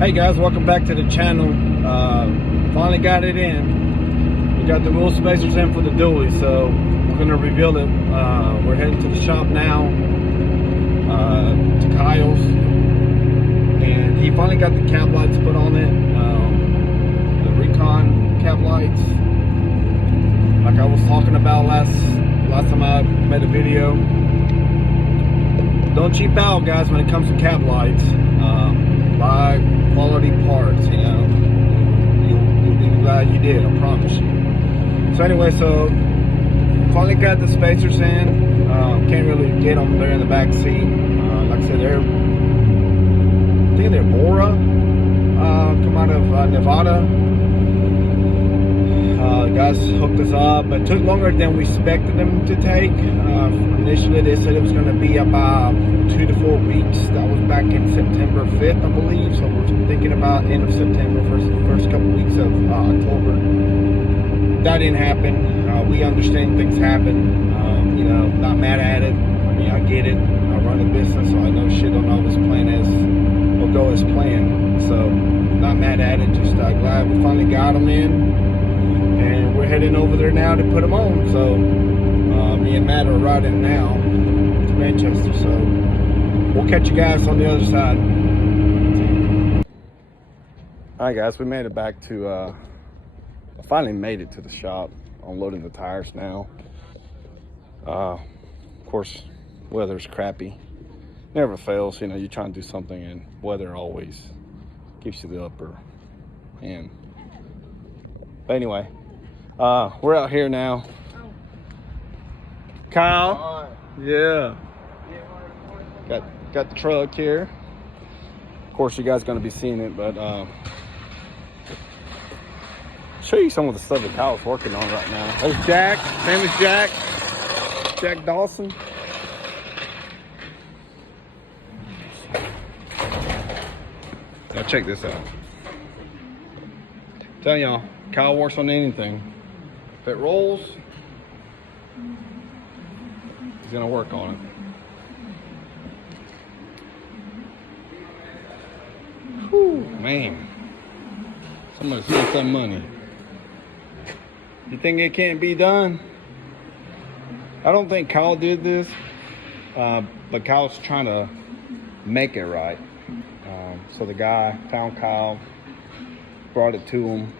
Hey guys, welcome back to the channel. Finally got it in. We got the wheel spacers in for the dually, so we're gonna reveal it. We're heading to the shop now, to Kyle's, and he finally got the cap lights put on it. The Recon cap lights, like I was talking about last time I made a video. Don't cheap out, guys, when it comes to cap lights. Buy quality parts, you know. You'll be glad you did, I promise you. So anyway, so finally got the spacers in. Can't really get them. They're in the back seat. Like I said, I think they're Bora. Come out of Nevada. The guys hooked us up. It took longer than we expected them to take. Initially, they said it was going to be about 2 to 4 weeks. That was back in September 5th, I believe. So we're thinking about end of September, first couple weeks of October. That didn't happen. We understand things happen. You know, not mad at it. I mean, I get it. I run a business, so I know shit don't always will go as planned. So not mad at it. Just glad we finally got them in. And we're heading over there now to put them on. So me and Matt are riding now to Manchester. So we'll catch you guys on the other side. All right, guys, we made it back to, I finally made it to the shop, unloading the tires now. Of course, weather's crappy. Never fails, you know, you try and do something and weather always gives you the upper hand. But anyway, we're out here now. Kyle, yeah. Got the truck here. Of course, you guys gonna be seeing it, but show you some of the stuff that Kyle's working on right now. There's Jack, famous Jack Dawson. Now check this out. Tell y'all, Kyle works on anything. If it rolls, he's gonna work on it. Whew, man. Somebody spent some money. You think it can't be done? I don't think Kyle did this, but Kyle's trying to make it right. So the guy found Kyle, brought it to him,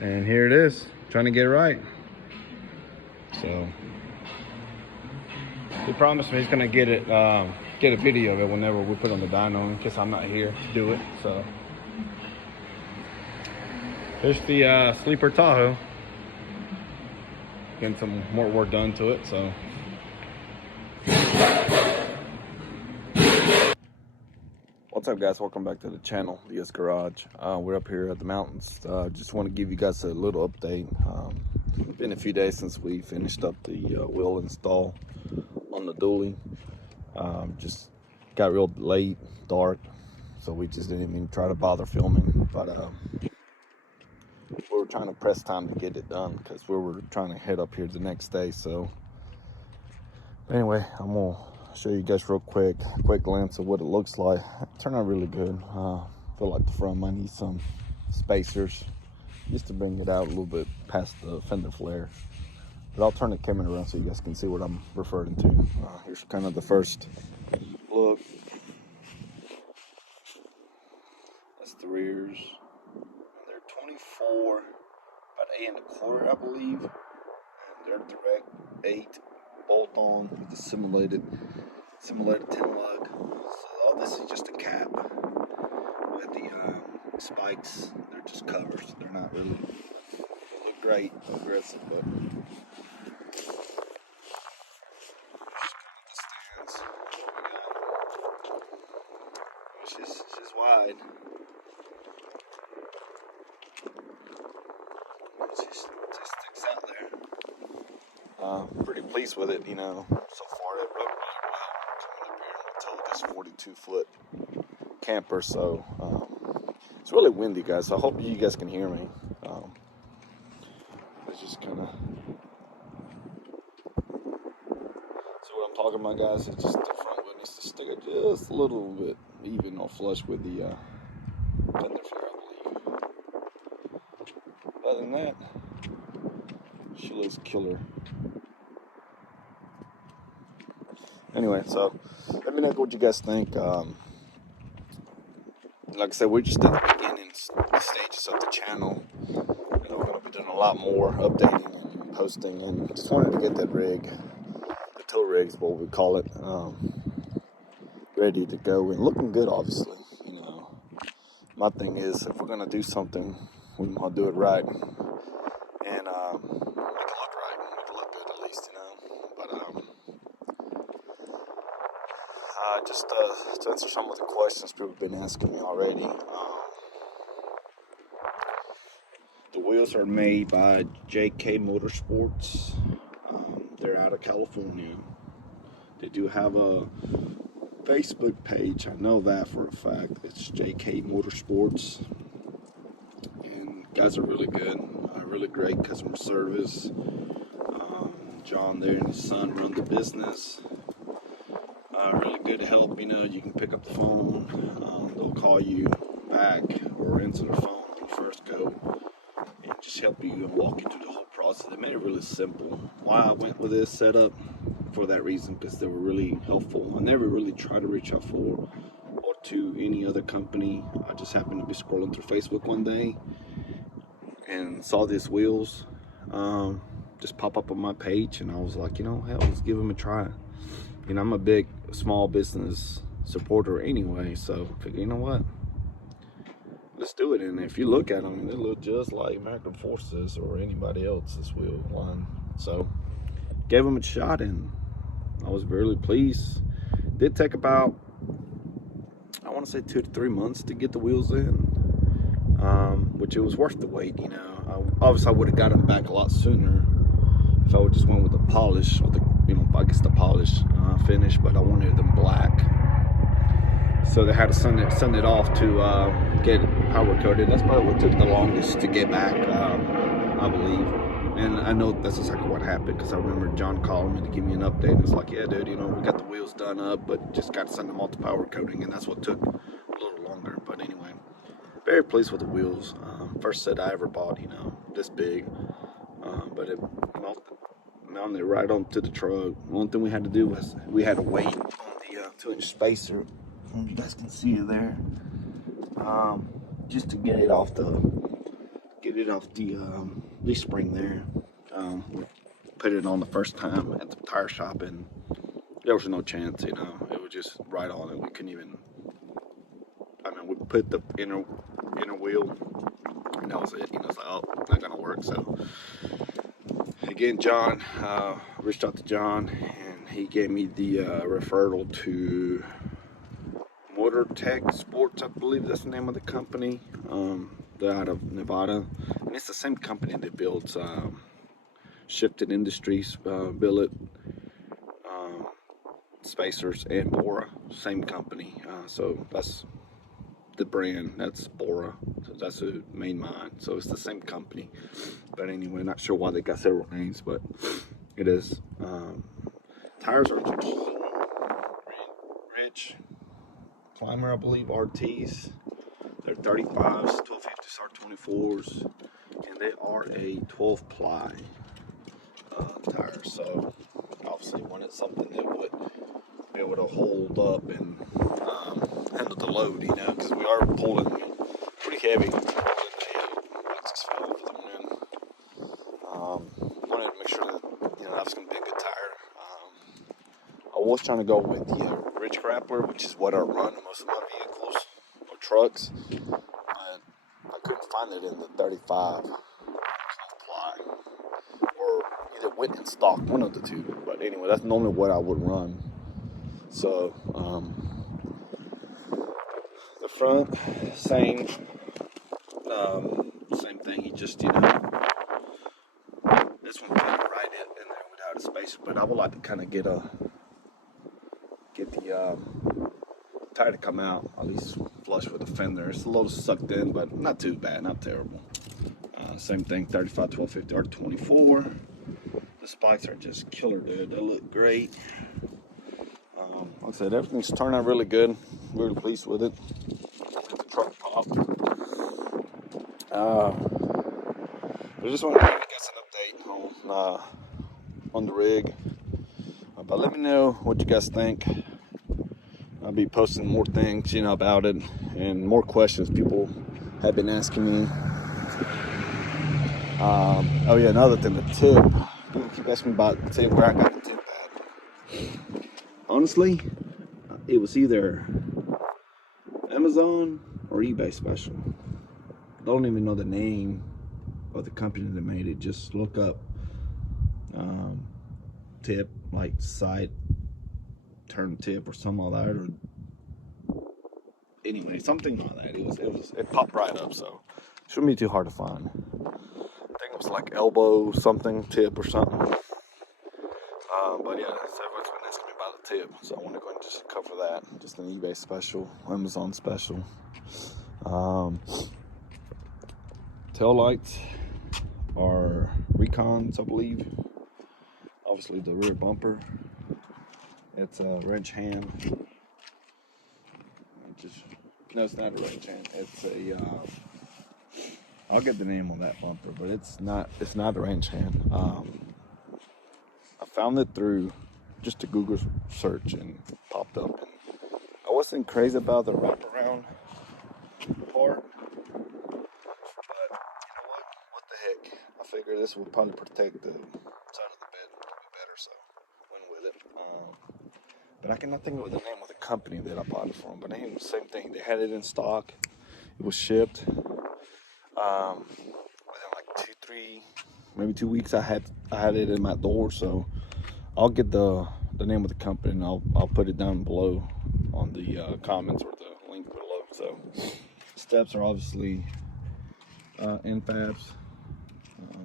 and here it is, trying to get it right. So he promised me he's gonna get a video of it whenever we put on the dyno, in case I'm not here to do it. So there's the sleeper Tahoe, getting some more work done to it. So what's up, guys? Welcome back to the channel, Leah's Garage. We're up here at the mountains. Just want to give you guys a little update. It's been a few days since we finished up the wheel install on the dually. Just got real late, dark, so we just didn't even try to bother filming. But we were trying to press time to get it done because we were trying to head up here the next day. So anyway, I'm gonna show you guys real quick glance of what it looks like. It turned out really good. Feel like the front might need some spacers just to bring it out a little bit past the fender flare. But I'll turn the camera around so you guys can see what I'm referring to. Here's kind of the first look. That's the rears. They're 24, about 8.25, I believe. And they're direct 8 bolt-on with the simulated 10 lug. So all this is just a cap with the spikes. They're just covers. They're not really look great, aggressive, but it's just wide. It just sticks out there. Pretty pleased with it, you know. So far, it rode really well. Coming up here until this 42-foot camper, so it's really windy, guys. So I hope you guys can hear me. It's just kind of. So what I'm talking about, guys, is just the front wheel needs to stick just a little bit even or flush with the fender flare, I believe. Other than that, she looks killer. Anyway, so let me know what you guys think. Like I said, we're just at the beginning stages of the channel. We're going to be doing a lot more updating and posting, and just wanted to get that rig, the tow rig is what we call it, ready to go and looking good, obviously. My thing is, if we're going to do something, we want to do it right, and make it look right, make it look good at least, But just to answer some of the questions people have been asking me already. The wheels are made by JK Motorsports. They're out of California. They do have a Facebook page. I know that for a fact. It's JK Motorsports. And guys are really good. Really great customer service. John there and his son run the business. Really good help. You can pick up the phone. They'll call you back or answer the phone when you first go. And just help you and walk you through the whole process. They made it really simple. Why I went with this setup, for that reason, because they were really helpful. I never really tried to reach out for or to any other company. I just happened to be scrolling through Facebook one day and saw these wheels just pop up on my page, and I was like, hell, let's give them a try. I'm a big small business supporter anyway, so I figured, what? Let's do it. And if you look at them, they look just like American Forces or anybody else's wheel line. So gave them a shot, and I was really pleased. Did take about, I want to say 2 to 3 months to get the wheels in, which it was worth the wait. Obviously I would have got them back a lot sooner if I would just went with the polish, or the the polish finish, but I wanted them black. So they had to send it off to get it powder coated. That's probably what took the longest to get back, I believe. And I know that's exactly what happened, because I remember John calling me to give me an update. It's like, yeah, dude, we got the wheels done up, but just got to send them off to powder coating, and that's what took a little longer. But anyway, very pleased with the wheels. First set I ever bought, this big. But it mounted it right onto the truck. The only thing we had to do was we had to wait on the 2-inch spacer. You guys can see it there. Just to get it off the leaf spring there. We put it on the first time at the tire shop, and there was no chance. It was just right on it. We couldn't even. We put the inner wheel, and that was it. It's like, oh, not gonna work. So again, John, reached out to John, and he gave me the referral to Motor Tech Sports, I believe that's the name of the company. They're out of Nevada, and it's the same company that builds Shifted Industries, billet, spacers, and Bora. Same company. So that's the brand. That's Bora. So that's who made mine. So it's the same company. But anyway, not sure why they got several names, but it is. Tires are Rich Climber, I believe, RTs. They're 35s, 1250s, R24s, and they are a 12 ply tire. So obviously wanted something that would be able to hold up and handle the load, because we are pulling pretty heavy. Wanted to make sure that that was going to be a good tire. I was trying to go with the Ridge Grappler, which is what I run most of my vehicles or trucks, but I couldn't find it in the 35 ply, or either went in stock, one of the two. But anyway, that's normally what I would run. So the front, same thing. He just this one put it right in there without a spacer. But I would like to kind of get the tire to come out at least flush with the fender. It's a little sucked in, but not too bad, not terrible. Same thing, 35, 1250, R24. The spikes are just killer, dude. They look great. Like I said, everything's turned out really good. Really pleased with it. The truck stop. I just wanted to give you guys an update on the rig. But let me know what you guys think. I'll be posting more things, about it, and more questions people have been asking me. Oh yeah, another thing, the tip. People keep asking me about the tip, where I got the tip at. Honestly, it was either Amazon or eBay special. I don't even know the name of the company that made it. Just look up tip, like site turn tip or something like that, or anyway, something like that. It popped right up, so it shouldn't be too hard to find. I think it was like elbow something tip or something. But yeah, so everyone's been asking me about the tip, so I want to go and just cover that. Just an eBay special, Amazon special. Tail lights are Recons, I believe. Obviously the rear bumper, it's a wrench hand. No, it's not a wrench hand. It's a I'll get the name on that bumper, but it's not a wrench hand. I found it through just a Google search and it popped up. And I wasn't crazy about the wraparound part, but you know what the heck? I figured this would probably protect the side of the bed a little bit better, so I went with it. But I cannot think of the name of the company that I bought it from. But I think it was the same thing. They had it in stock. It was shipped. Within like 2 weeks, I had it in my door. So I'll get the name of the company and I'll put it down below on the comments or the link below. So steps are obviously Infabs.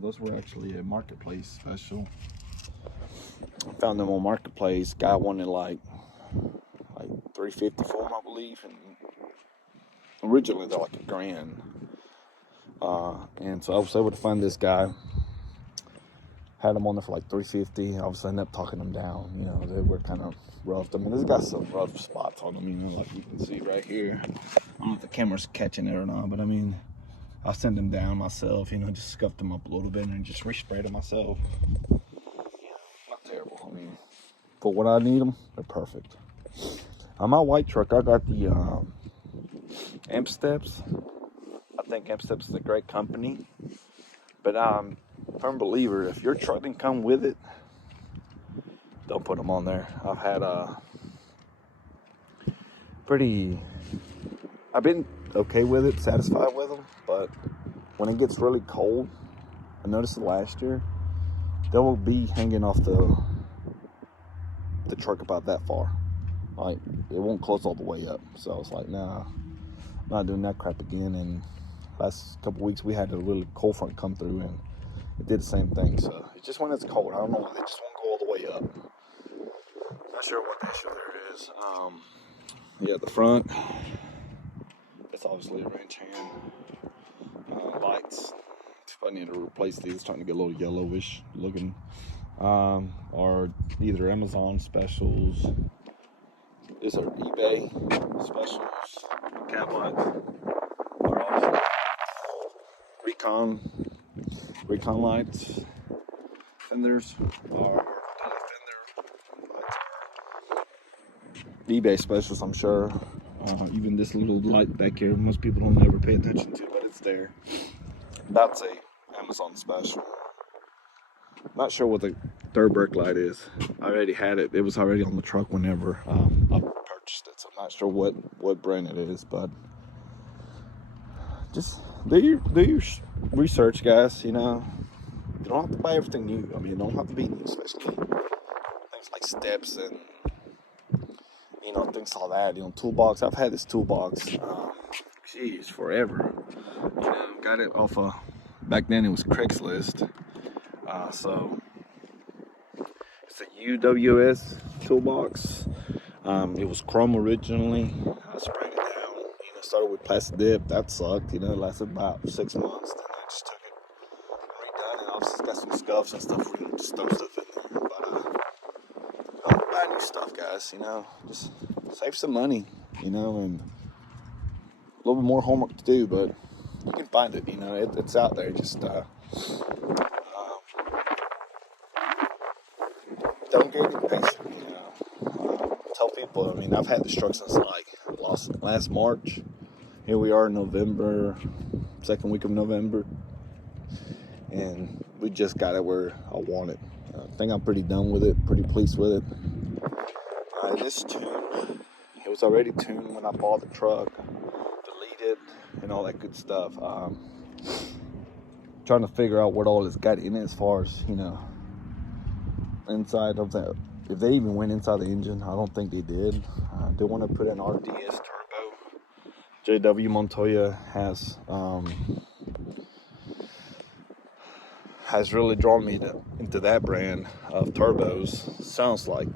Those were actually a marketplace special. I found them on marketplace. Guy wanted like $350 for them, I believe, and originally they're like $1,000. And so I was able to find this guy. Had them on there for like $350. Obviously, I ended up talking them down. They were kind of rough. I mean, this got some rough spots on them. Like you can see right here. I don't know if the camera's catching it or not, but I mean, I sent them down myself. Just scuffed them up a little bit and just resprayed them myself. Not terrible. I mean, for what I need them, they're perfect. On my white truck, I got the Amp Steps. I think Amp Steps is a great company, but I'm a firm believer, if your truck didn't come with it, don't put them on there. I've had I've been okay with it, satisfied with them, but when it gets really cold, I noticed it last year, they will be hanging off the truck about that far. Like, it won't close all the way up. So I was like, nah, I'm not doing that crap again. And last couple weeks we had a really cold front come through and it did the same thing. So it's just when it's cold, I don't know why they just won't go all the way up. Not sure what the issue there is. Yeah, the front, it's obviously a wrench hand. Lights, if I need to replace these, it's starting to get a little yellowish looking. Or either Amazon specials. These are eBay specials. Cat lights are obviously Recon lights. Fenders are fender lights are eBay specials, I'm sure. Even this little light back here, most people don't ever pay attention to, but it's there. That's a Amazon special. Not sure what the third brake light is. I already had it. It was already on the truck whenever I purchased it. So I'm not sure what brand it is, but just do your research, guys. You don't have to buy everything new. I mean, you don't have to be new, especially things like steps and things like that. Toolbox. I've had this toolbox, forever. Got it off back then it was Craigslist. So it's a UWS toolbox. It was chrome originally. I sprayed it down. Started with plastic dip. That sucked. It lasted about 6 months. Then I just took it and redone it. Obviously, it's got some scuffs and stuff. We just throw stuff in there. But don't buy new stuff, guys. Just save some money. And little bit more homework to do, but you can find it. You know, it's out there. Just don't get impatient. You know, tell people. I mean, I've had this truck since like last March. Here we are in November, second week of November, and we just got it where I want it. I think I'm pretty done with it, pretty pleased with it. This tune, it was already tuned when I bought the truck, deleted, and all that good stuff. Trying to figure out what all it's got in it as far as, you know, inside of that. If they even went inside the engine, I don't think they did. They want to put an RDS turbo. JW Montoya has really drawn me into that brand of turbos. Sounds like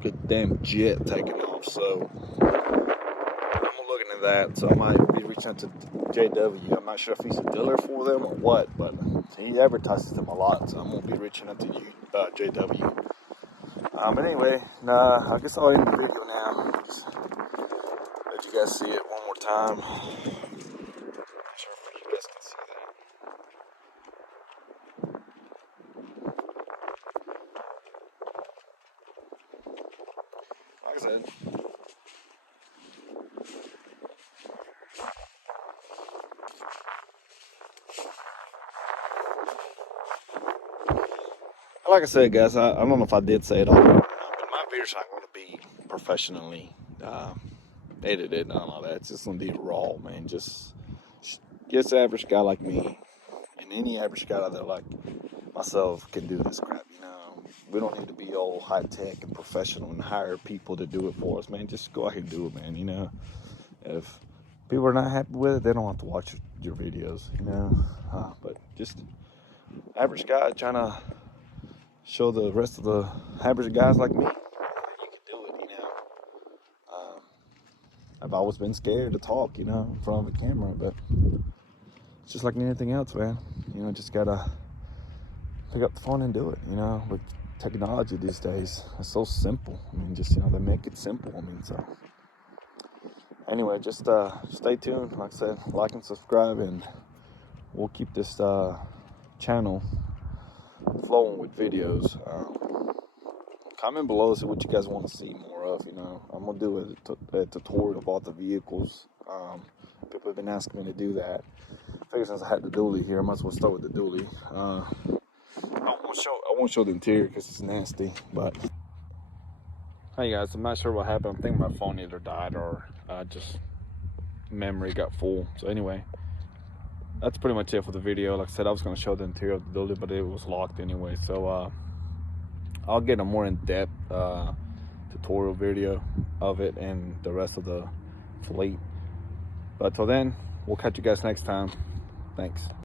good damn jet taking off. So I'm looking at that. So I might be reaching out to JW. I'm not sure if he's a dealer for them or what, but he advertises them a lot. So I'm gonna be reaching out to you, JW. But anyway, I guess I'll end the video now. Just let you guys see it one more time. Not sure if you guys can see that. Like I said, guys, I don't know if I did say it all, but my video's not going to be professionally edited and all that. It's just going to be raw, man. Just an average guy like me, and any average guy out there like myself can do this crap, you know. We don't need to be all high tech and professional and hire people to do it for us, man. Just go out here and do it, man. You know, if people are not happy with it, they don't have to watch your videos, you know. But just average guy trying to show the rest of the average guys like me that you can do it, you know. I've always been scared to talk, you know, in front of a camera, but it's just like anything else, man. You know, just gotta pick up the phone and do it, you know. With technology these days, it's so simple. I mean, just, you know, they make it simple. I mean, so anyway, just stay tuned. Like I said, like and subscribe, and we'll keep this channel flowing with videos. Comment below, see what you guys want to see more of. You know, I'm gonna do a tutorial about the vehicles. People have been asking me to do that. I figure since I had the dually here, I might as well start with the dually. I won't show the interior because it's nasty. But hey guys, I'm not sure what happened. I think my phone either died or just memory got full. So anyway, that's pretty much it for the video. Like I said, I was going to show the interior of the building, but it was locked anyway. So I'll get a more in-depth tutorial video of it and the rest of the fleet. But till then, we'll catch you guys next time. Thanks.